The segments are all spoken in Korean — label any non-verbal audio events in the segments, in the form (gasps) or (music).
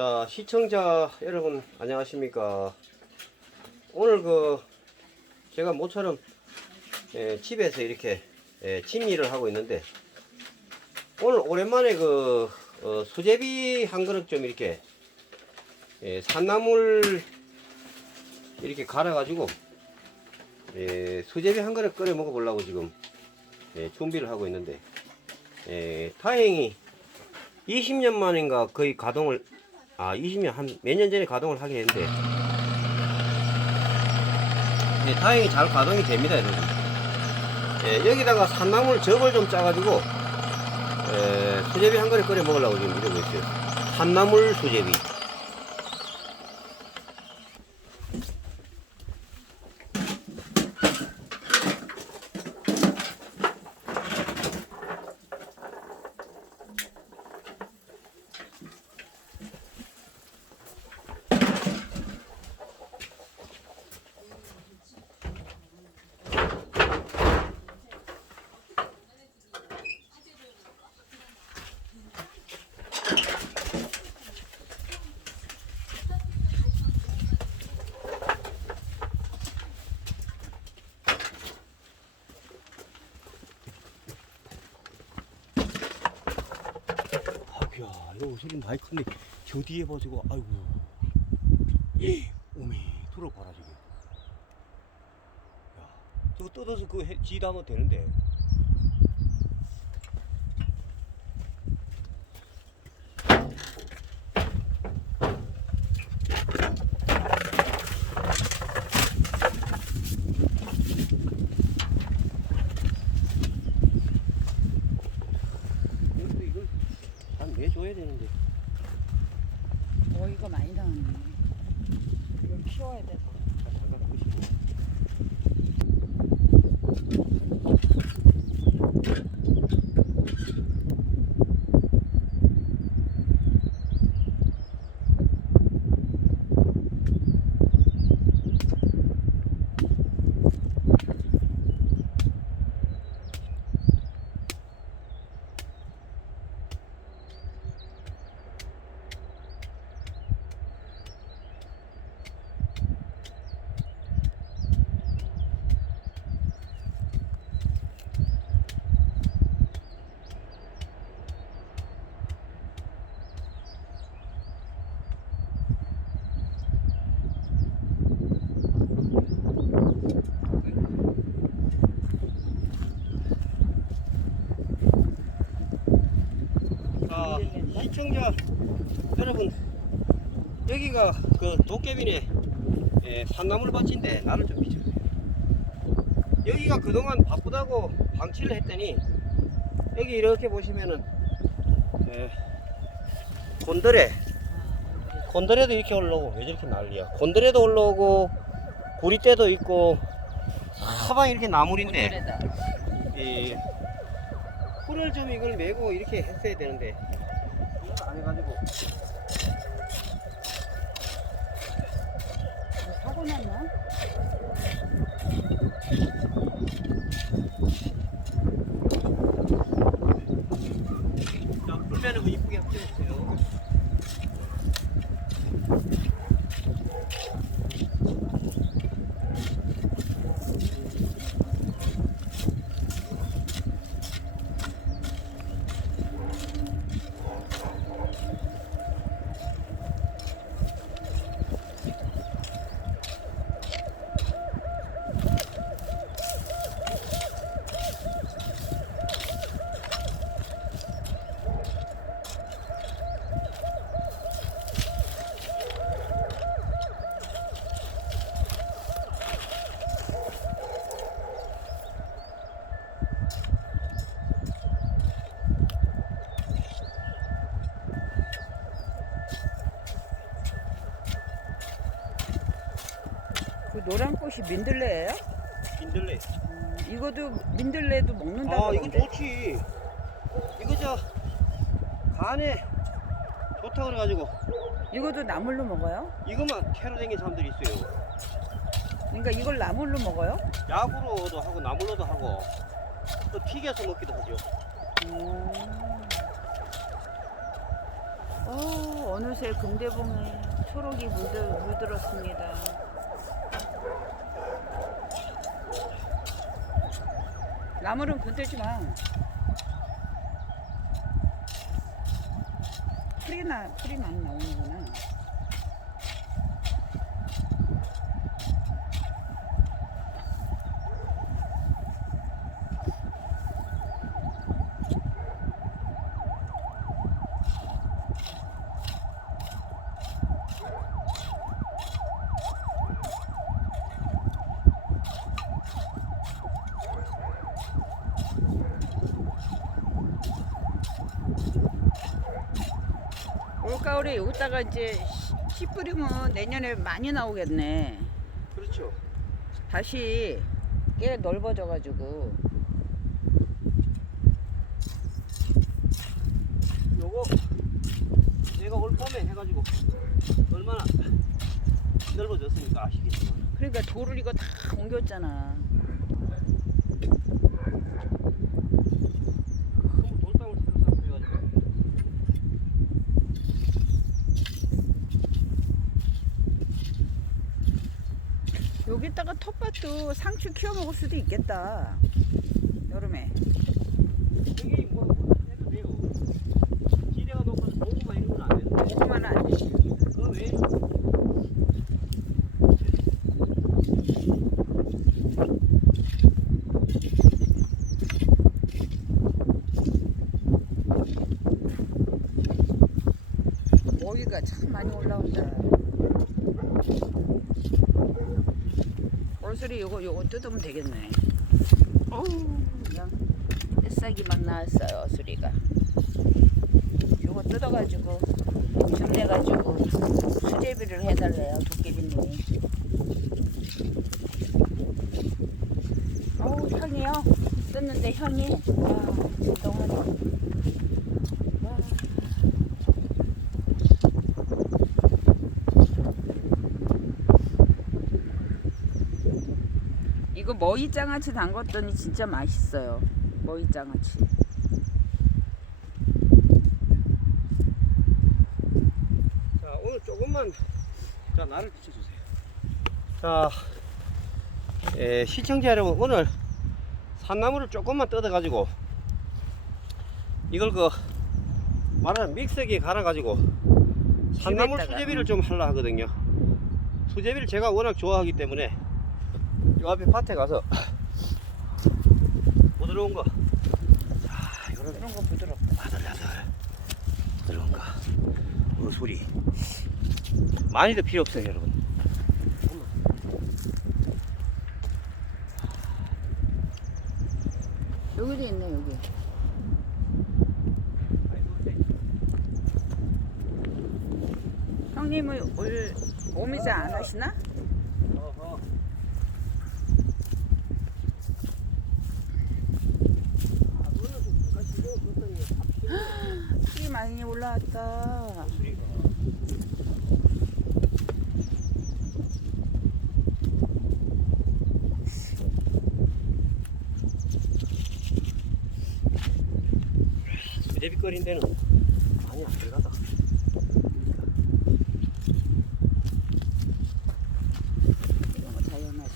자, 시청자 여러분 안녕하십니까? 오늘 그 제가 모처럼 예, 집에서 이렇게 예, 집일을 하고 있는데 오늘 오랜만에 그 어, 수제비 한 그릇 좀 이렇게 예, 산나물 이렇게 갈아 가지고 예, 수제비 한 그릇 끓여 먹어 보려고 지금 예, 준비를 하고 있는데 예, 다행히 20년 만인가 거의 가동을 아 20년 한 몇 년 전에 가동을 하긴 했는데. 예, 다행히 잘 가동이 됩니다 여러분. 예, 여기다가 산나물 접을 좀 짜가지고 예, 수제비 한 그릇 끓여 먹으려고 지금 이러고 있어요. 산나물 수제비 아구야 이거 소리 많이 컸네 저 뒤에 봐지고 아이고. (gasps) 오메 들어봐라 지금 야 저거 뜯어서 그 해- 지다 하면 되는데 이것도 이걸 한 내줘야 되는데 어 이거 많이 나왔네. 이걸 키워야 돼. 아, 잠깐 보시고 자, 시청자 여러분 여기가 그 도깨비네 예, 산나물 밭인데 나를 좀 비춰주세요 여기가 그동안 바쁘다고 방치를 했더니 여기 이렇게 보시면은 예, 곤드레 곤드레도 이렇게 올라오고 왜 저렇게 난리야 곤드레도 올라오고 구리떼도 있고 사방 이렇게 나물인데. 이 풀을 좀 이걸 메고 이렇게 했어야 되는데 안 해가지고 뭐 사고 났나? 자 풀면은 그 이쁘게 한번 띄워주세요 꽃이 민들레예요? 민들레 음, 이거도 민들레도 먹는다고 아 그러는데. 좋지 이거 저 간에 좋다 그래가지고 이것도 나물로 먹어요? 이것만 캐러 다니는 사람들이 있어요 그러니까 이걸 나물로 먹어요? 약으로도 하고 나물로도 하고 또 튀겨서 먹기도 하죠 음. 어, 어느 어느새 금대봉에 초록이 물들, 물들었습니다. 나물은 건들지 마. 풀이나 풀이 많이 나오는구나. 올 가을에 여기다가 이제 씨- 씨 뿌리면 내년에 많이 나오겠네. 그렇죠. 다시 꽤 넓어져가지고 요거 제가 올 봄에 해가지고 얼마나 넓어졌습니까 아시겠지만 그러니까 돌을 이거 다 옮겼잖아. 큰 돌담을 새로 쌓고 해가지고 여기다가 텃밭도 상추 키워 먹을 수도 있겠다. 여름에. 여기 뭐, 뭐 해도 돼요 지대가 높아서 고구마 이런 건안 되는데 고구마는 안 되지. 그 모기가 참 많이 올라온다. 올소리 요거 요거 뜯으면 되겠네. 어우 그냥 햇싹이만 나왔어요 수리가. 요거 뜯어가지고 좀 내가지고 수제비를 해달래요 도깨비님이. 어우 향이요. 뜯는데 향이 와 진동하네. 와. 이거 머위장아찌 담갔더니 진짜 맛있어요. 머위장아찌. 자 오늘 조금만 자 나를 비춰주세요 자 예, 시청자 여러분 오늘 산나물을 조금만 뜯어 가지고 이걸 그 말하는 믹서기에 갈아 가지고 산나물 수제비를 응. 좀 하려 하거든요 수제비를 제가 워낙 좋아하기 때문에 요 앞에 밭에 가서. 부드러운 거? 자, 요런 이런 거 부드럽다. 아들아들. 부드러운 거? 어, 소리. 많이도 필요 없어요 여러분. 여기도 있네 여기. 형님은 올 오미자 안 하시나? 어허. 아, 오늘 좀 같이 이거 그랬더니 풀이 많이 올라왔다. 소리가 수제비거린 데는 많이 안 들어가다. 이런 거 자연하지.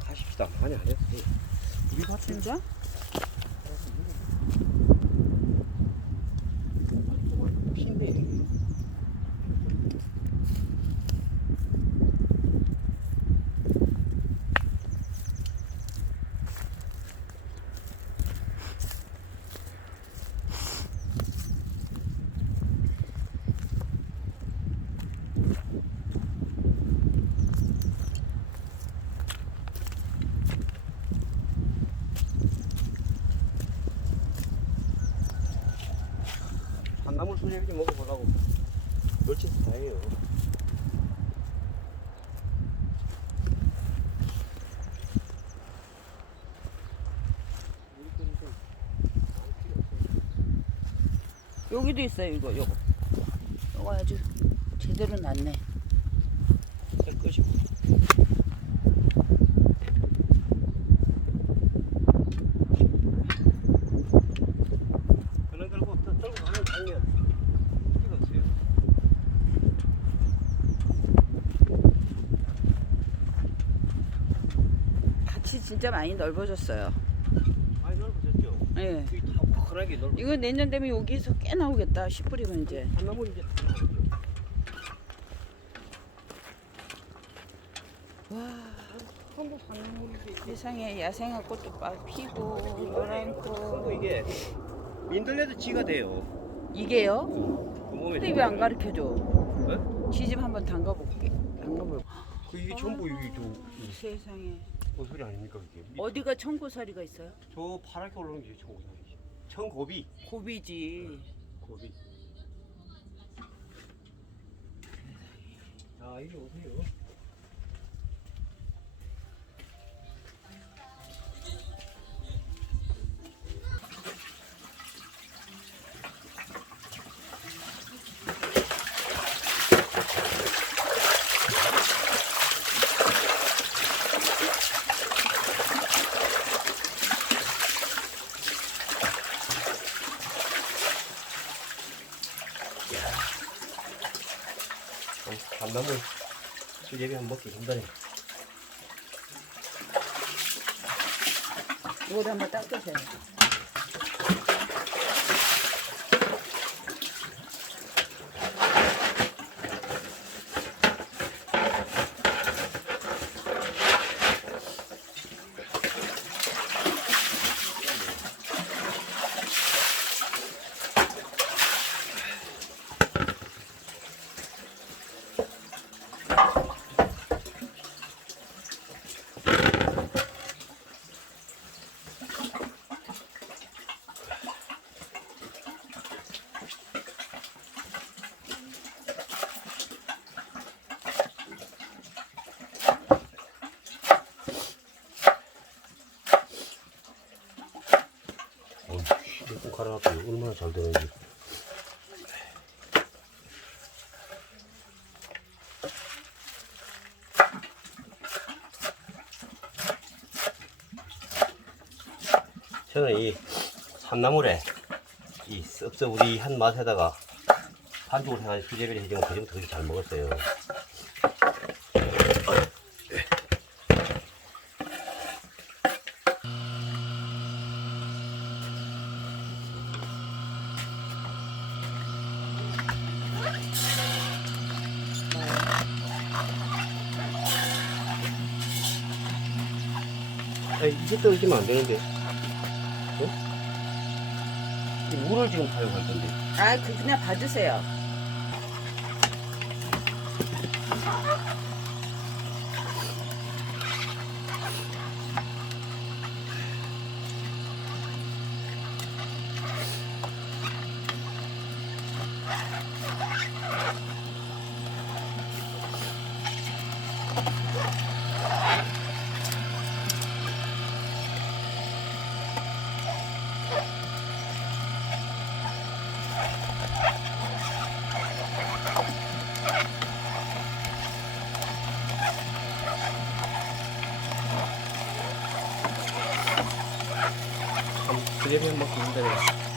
가십시다. 많이 안 했어요. 우리 밭에 진짜? 핀데 수제비 좀 먹어보려고 멸치도 다 해요. 여기도 있어요 이거 요거. 요거 아주 제대로 났네. 깨끗이고. 밭이 진짜 많이 넓어졌어요. 많이 넓어졌죠. 예. 여기 다 화끈하게 넓어. 이거 내년 되면 여기서 꽤 나오겠다. 씨 뿌리면 이제. 한나무 이제 다 나오죠. 와. 세상에 야생화 꽃도 막 피고 노랗고 이게 민들레도 지가 돼요. 이게요? 그 몸에 근데 왜 안 가르쳐줘? 네? 지집 한번 담가볼게. 담가볼. 그 이게 전부 이게 저 이- 세상에 그 소리 아닙니까? 밑- 어디가 청고사리가 있어요? 저 파랗게 올라오는 게 청고사리지. 청고비. 고비지. 고비. 자 이리 오세요. 수제비 한번 먹기 힘드네. 이거도 한번 닦으세요. 어, 이거 갈아놨더니 얼마나 잘 되는지. 저는 이 산나물에 이 씁써우리한 맛에다가 반죽을 해가지고 수제비를 해주면 그전부터 되게 잘 먹었어요. 이게 떨어지면 안 되는데. 어? 이 물을 지금 사용할 건데. 아, 그 그냥 봐주세요. 참, 수제